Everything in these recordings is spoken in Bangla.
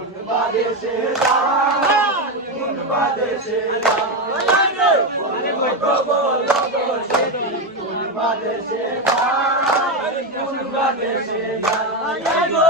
Ay, ay, ay, ay, ay, ay, ay, ay, ay, ay, ay, ay, ay, ay, ay, ay, ay,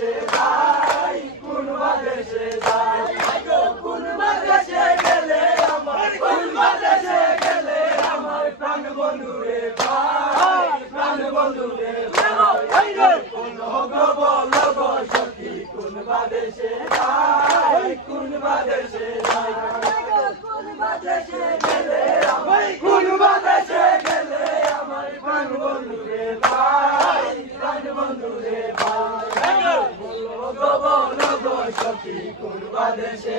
দেশে যাই কোন দেশে যাই। কোন দেশে গেলে আমার কোন দেশে গেলে আমার প্রাণ বন্ধু রে ভাই। প্রাণ বন্ধু রে ভাই। কোন গব লব সখী কোন দেশে যাই কোন দেশে যাই। কোন দেশে কি করবা দেশে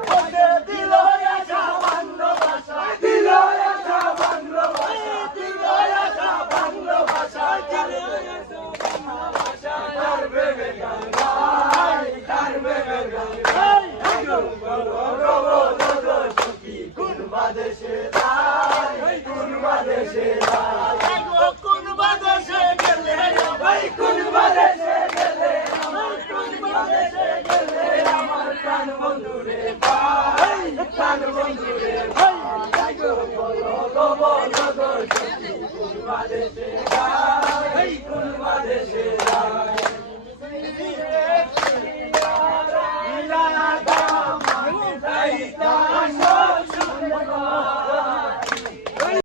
Jai Shri Ram.